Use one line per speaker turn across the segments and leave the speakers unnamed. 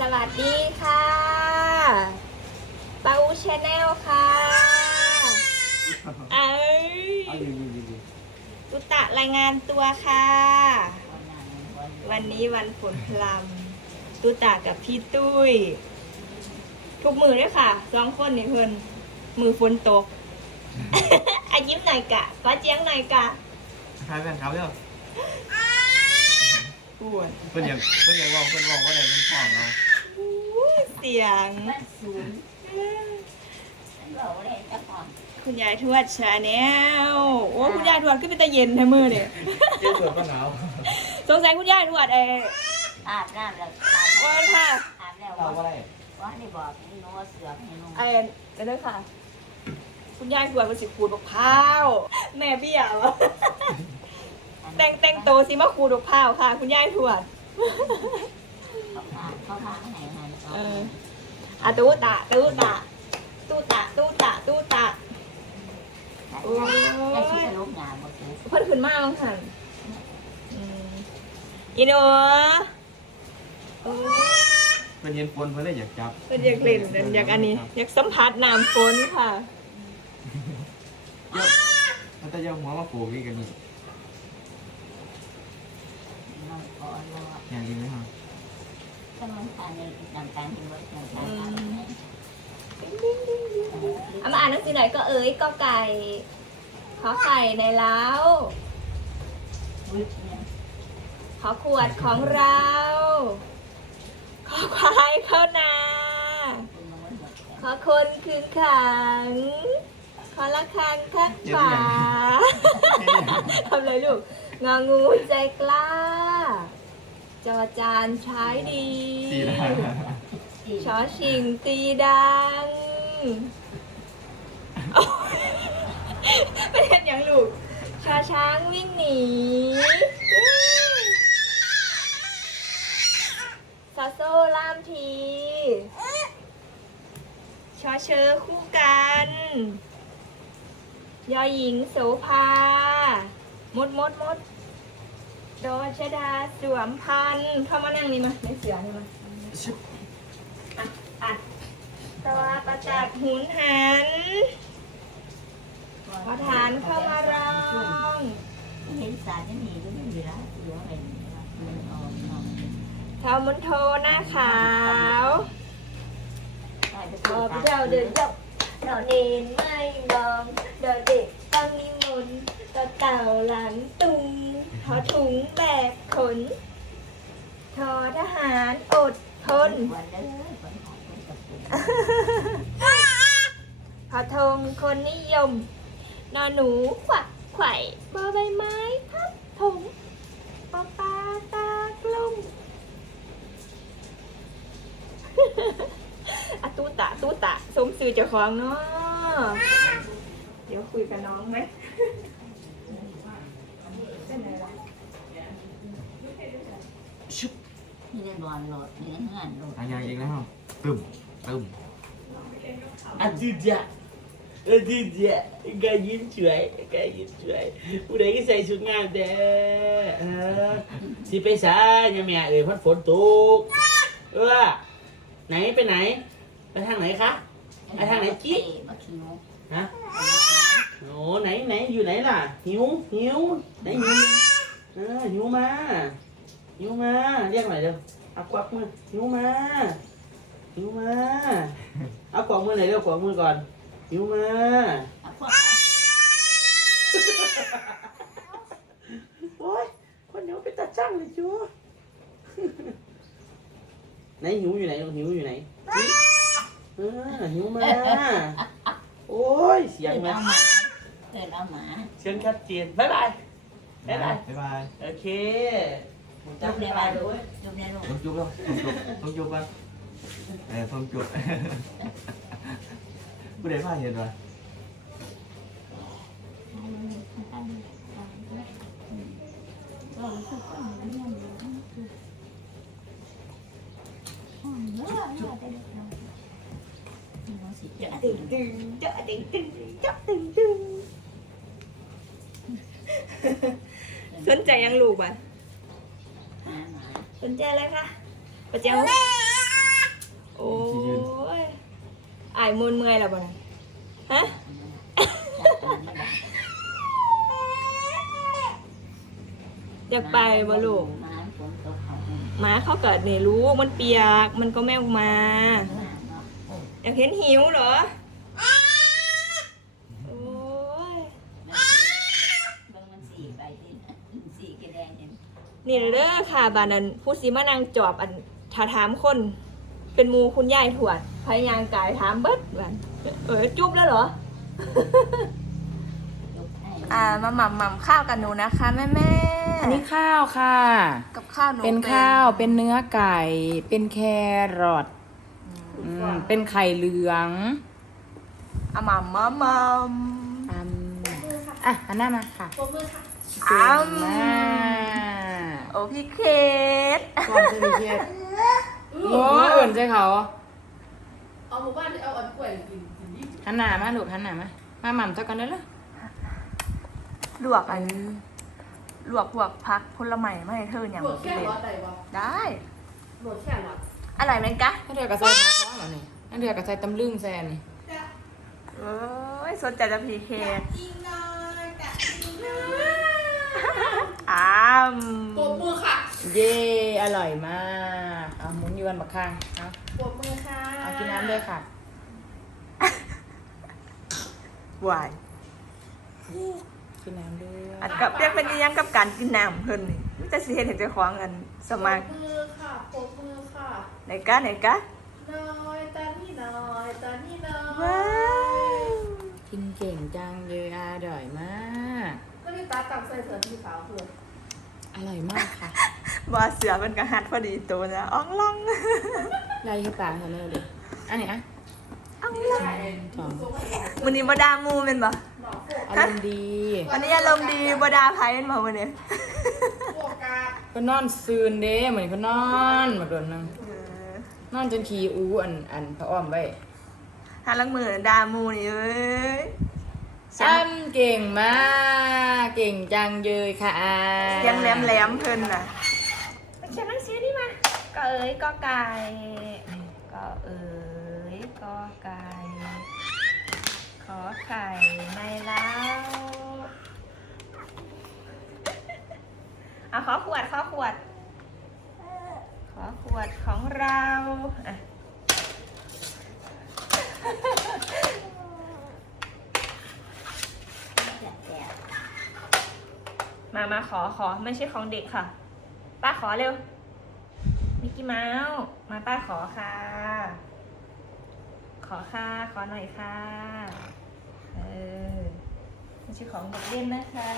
สวัสดีค่ะปาอูชาแนลค่ะเอ้ย
เอาอยู่อยู่อยู่อยู่
ตุตะรายงานตัวค่ะ วันนี้วันฝนพรำตุตะกับพี่ตุ้ย ทุกมือด้วยค่ะสองคนนี่เพิ่นมือฝนตกอายิ้มหน่อยกะขอเจียงหน่อยกะ
ทายแฟนครับเด้อ
ปวด
เพิ่นอยากเพิ่นอยากบอกเพิ่นบอกว่าได้เป็นพ่อเรา
อู้ เสียง
มันศูนย์ฉันบอกเลยเจ้าของ
คุณยายทวดชาแนลโอ้คุณยายทวดก็เป็นตาเย็นแท้มือเนี่ย
เจ้าเกิดปัญหา
สงสัยคุณยายทวดเออ
อาบน้ำแล้วอาบ
ว่าค่ะ
อาบแล้ว
เราก็
ว่า
ได้
ว่าได้บอกให้น้องว่าเสือให้น้อง
เออเดี๋ยวเลยค่ะ คุณยายทวดมันสิขูดมะพร้าวแม่เบี้ยวะแต่งแต่งโตวสิมาขูดมะพร้าวค่ะ คุณยายทวด
เขาพาเขาพาไหนไหน
เอออะตู้ตะตู้ตะตู้ตะตู้ตะตู้ตะโอ้ย
ได้ชิดลูกงานหมดเลย
เพิ่นขึ้นมาบ้างค่ะอืมอีโนโอ้ย
เพิ่นเห็นฝนเพิ่นเลยอยากจับ
เป็นอยากเล่นเป็นอยากอันนี้ อยากสัมผัสน้ำฝนค่ะ
เยอะมันจะยังหัวมาปลูกนี่กันนี่
น้องก่อนแล้ว
อย่างนี้ไหมครับ
เอามาอ่านหนังสือหน่อยก็เอ๋ยก็ไก่ขอไข่ในเล้า
วิทเนี่ย
ขอขวดของเรา ขอควายเข้านา
เป็นน้องหมด
ขอคนคืนขัง ขอละคังทักฝาทำอะไรลูก งองูใจกล้า จอจานใช้ดี
สี่ละ
สี่
ชอชิงตีดังโอ๊ยไม่เห็นอย่างลูกชาช้างวิ่งหนีซาโซ่ล่ามทีชอเชอคู่กัน ยอหญิงโสภามดมดมด โดชดาสวมพันธุ์เข้ามานั่งนี่มาในเสือนี่มา
ชิบ
อะอะตะวาประจักษ์หุนหันขอฐานเข้ามาร้อง
เห็นสารจะหนีก็ไม่มีละเหลืออะไรมันออกนอก
ชาวมุนโทหน้าขาว
ได้ไป
ขอพระเจ้าเดินเจ้าเราเนนไม่มองเดอเด็กต้องนิมนต์ ต่อเต่าหลังตุงทอถุงแบกขน ทอทหารอดทน
วันเลยวันหายวันกับคุณ
พอทงคนนิยม นอนหนูขวักไข่บอใบไม้ทับถุงปอปลาตากลุ่มอะตูตะตูตะสมสื่อเจ้าของเนาะเดี๋ยวคุยกับน้องไหม นี่ได้
บอลโหลดนี่ได้งานโหลด
อันอย่างเองนะครับตึมตึม
อาทิตย์อะอาทิตย์อะกายยิ้มสวยกายยิ้มสวยผู้ใดก็ใส่ชุดงามแต่เออสิไปสายเนี่ยแม่เอ่ยพัดฝนตกเออไหนไปไหน ไปทางไหนคะไปทางไหนจิ๊
มาคิว
ฮะโอ้ไหนไหนอยู่ไหนล่ะหิวหิวไหนหิวเออหิวมา หิวมา เรียกหน่อยเร็วเอาควักมือหิวมาหิวมาเอากวาดมือหน่อยเร็วกวาดมือก่อนหิวมา
อะพวก
โอ้ยคนเหนียวเป็นตาช่างเลยจูไหนหิวอยู่ไหนหิวอยู่ไหนเออหิวมา โอ้ยเสียง
เกิด
มา
เอาหมาเกิดเอาหมา
เสียงชัดเจนบ๊ายบายบ๊ายบาย
บ๊ายบาย
โอเค
จุ
จั
บบใน
บ๊าย
บ้า
บาย
น
เลย
จุบในลูก
ต้องจุบแล้วต้องจุบต้องจุบกันเออต้องจุบผู้ใดพาเห็นวะ
ตึงตึงเจ๊ะตึง สนใจอะไรคะปะเจ้โอ้ยอายมนเมื่อยแล้วบ่นฮะอยากไปบ่ลูกหมาเขาเกิดเนี่ยรู้มันเปียก มันก็แมวมา อยากเห็นหิวเหรอ นี่เด้อค่ะบานนั้นผู้ซีมานางจอบอันถาถามคน เป็นหมูคุณยายถวดพยายางกายถามเบิดบันเออจุ๊บแล้วเหรอ
ยกให้
อ่ามาหม่ำหม่ำข้าวกับหนูนะคะแม่แม่
อันนี้ข้าวค่ะ
กับข้าวหนู
เป็นข้าวเป็นเนื้อไก่ เป็นแครอทอืมเป็นไข่เหลือง
อะหม่ำหม่ำหม่
อืมอะอันหน้ามาค่ะำ
อ้ำ
มา
โอ้พี่เคส
ก่อนจะมีเคสโอ้เอื่นใจเขา
เอาหมู่บ้านเอาอันกล้วยกินกินดิ
หันหน้ามาลูกหันหน้ามามาหม่ำเจ้ากันได้เลย
ลวกอันลวกพวกพักผลไม้ไม่ให้เธออย่าง
โหลด
กิ
แค่
นเลย
ร้อยใดวะ
ได้
โหลดแค่ร้อย
อะไรไหมกะ
ถ้าเดือกระใส่ทาข้าวเหรอนี่ถ้าเดือกระใส่ตำลึงแซนนี่
เอ้ยสนใจจะพีเค อ้าม
ปวดมือค่ะ
เย่อร่อยมากเอาหมุนยวนบักข้างเอา
ปวดมือค่ะ
เอากินน้ำด้วยค่ะ
วาย
กินน้ำด้วย
อันกับเรียกเป็นอิหยังกับการกินน้ำเพิ่นนี่มันจะสิเห็นเห็นเจ้าของเงินสมัคร
ปวดมือค่ะปวดมือค่ะ
ไหนกะไหนกะ
น้อยตานี่น้อยตานี่น้อย
ว้าว
กินเก่งจังเลยอร่อยมาก
ก็นี่ ตาตักใส่เสื้อสีขาวเพื่อน
อร่อยมากค่ะ
บอเสือมันก็หัดพอดีตัวนะอ่องล่อง
ลายที่ปากเธอเลยดิอันนี้อะ
อ่องล่อง
สอง
มันนี้บดามูเป็นบ่
อารมณ์ดี
วันนี้อารมณ์ดีบดาไพ่เป็นบ่วันนี้
ปวดกา
ก็นอนซืนเด้เหมือนก็นอนมาโดนนึง
เออน
อนจนขี้อูอันอันพระอ้อมไว้
หาลังมือดามูนี่เอ้ยเสียง
ซ้ำเก่งมาก เก่งจังเลยค่ะ
เสียงแหลมแหลมๆเพิ่นน่ะไปเขียนหนังสือนี่มาก็เอ้ยก็ไก่ก็เอ้ยก็ไก่ขอไข่ในเล้าเอาขอขวดขอขวด ขอขวดของเราอะ
จัดแจก
มามาขอขอไม่ใช่ของเด็กค่ะ ป้าขอเร็ว มิกกี้เมาส์มาป้าขอค่ะ ขอค่ะ ขอหน่อยค่ะ เออ ไม่ใช่ของเด็กเล่นนะคะ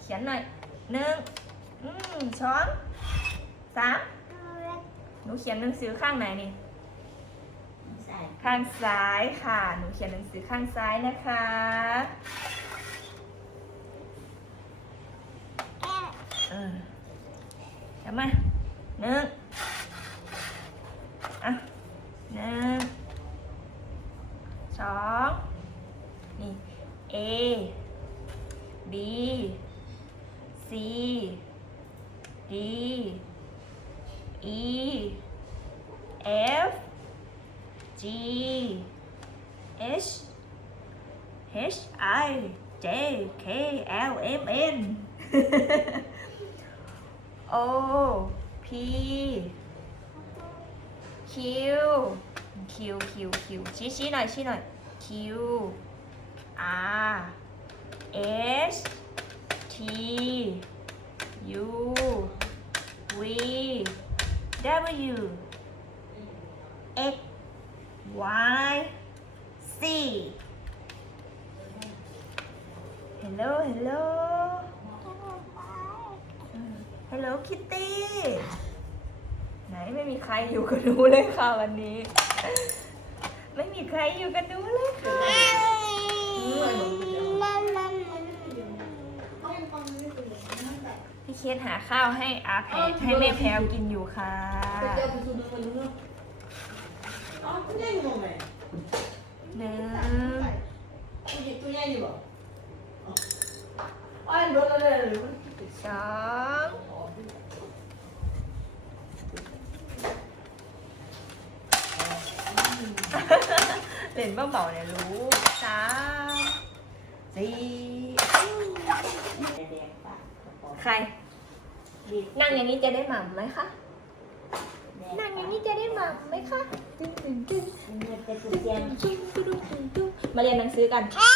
เขียนหน่อยหนึ่งอืมสองสามหนูเขียนหนังสือข้างไหนนี่
ใส่
ข้างซ้ายค่ะ หนูเขียนหนังสือข้างซ้ายนะคะ เออเดี๋ยวมาหนึ่งอะหนึ่งสองนี่ A B C D E F G H H I J K L M N O P Q Q Q Q ชี้ชี้หน่อยชี้หน่อย Q R S T U V W X Y C Hello Hello Hello Kitty ไหนไม่มีใครอยู่กับหนูเลยค่ะวันนี้ ไม่มีใครอยู่กับหนูเลยค่ะพี่เคสหาข้าวให้อาแพรให้แม่แพรวกินอยู่ค่ะ
ไปดูนึงไปดูนึงอ๋อตัวใหญ่อยู่ตรงไหน
หนึ่ง
ตัวใหญ่ตัวใหญ่อยู่บ่อ๋อรถอะไรเลย
สอง เล่นเบาๆเนี่ยรู้สามสี่
แดงปากกระป๋อง
ใคร
ดี
นั่งอย่างนี้จะได้หม่ำไหมคะ
แด
นั่งอย่างนี้จะได้หม่ำไหมคะตึ้งตึ้งตึ้ง
เงินเป็น
ตึ้
เสียง
งตึ้งตึ้งตึ้งตึ้งตึ้งมาเรียนหนังสือกันอะ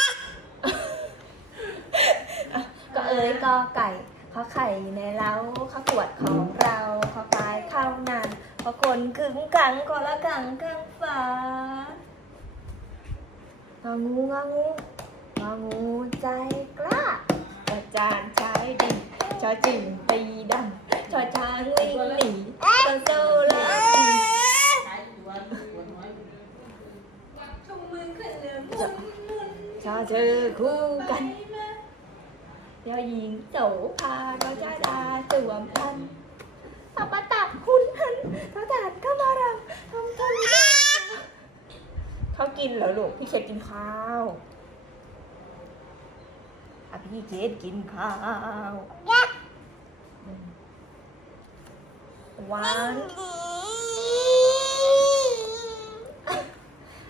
ก็เอ้ยก็ไก่ขอไข่ในเล้าข้าวขวดของเราขอปลายข้าวนานขอคนขึงขังก็ละกังกังฟ้า งองูงองูงองูใจกล้าอาจารย์ชายดินชอจิงตีดำชอช้างวิ่งหนีชอนโซลา
ช้ตัวหัวน้อ
เจอคู่กันเดี๋ยอหญิงโสภาก็จะดาสวมพันปปะตักคุณหันเขาถานเข้ามารำทำทำเขา กินเหรอลูก พี่เขตกินข้าวอะพี่เขตกินข้าวหวาน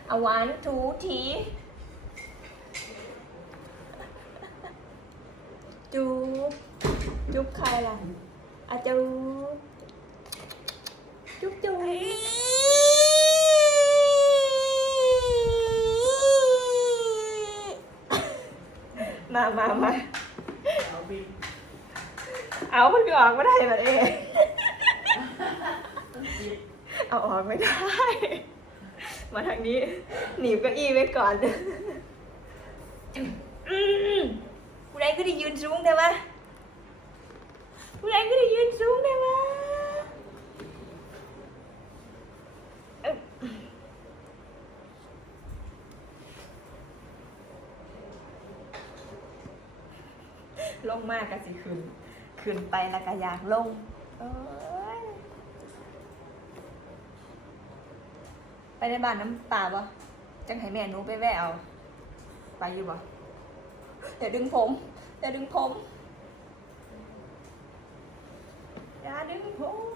เอาหวานทูทีจุ๊บจุ๊บใครล่ะอาจุ๊บจุ๊บจุ๊บ มามามา
เอาบิน
เอามันก็ออกไม่ได้แบบเองเอาออกไม่ได้ มาทางนี้ หนีบเก้าอี้ไว้ก่อนอืมผู้ใดก็ได้ยืนสูงได้ปะผู้ใดก็ได้ยืนสูงได้ปะเอ้ย ลงมากก็สิขึ้นขื่นไปแล้วก็อยากลงไปในบ้านน้ำตาบ่จังให้แม่หนูไปแวะเอา ไปอยู่บ่อย่าดึงผม อย่าดึงผม อย่าดึงผม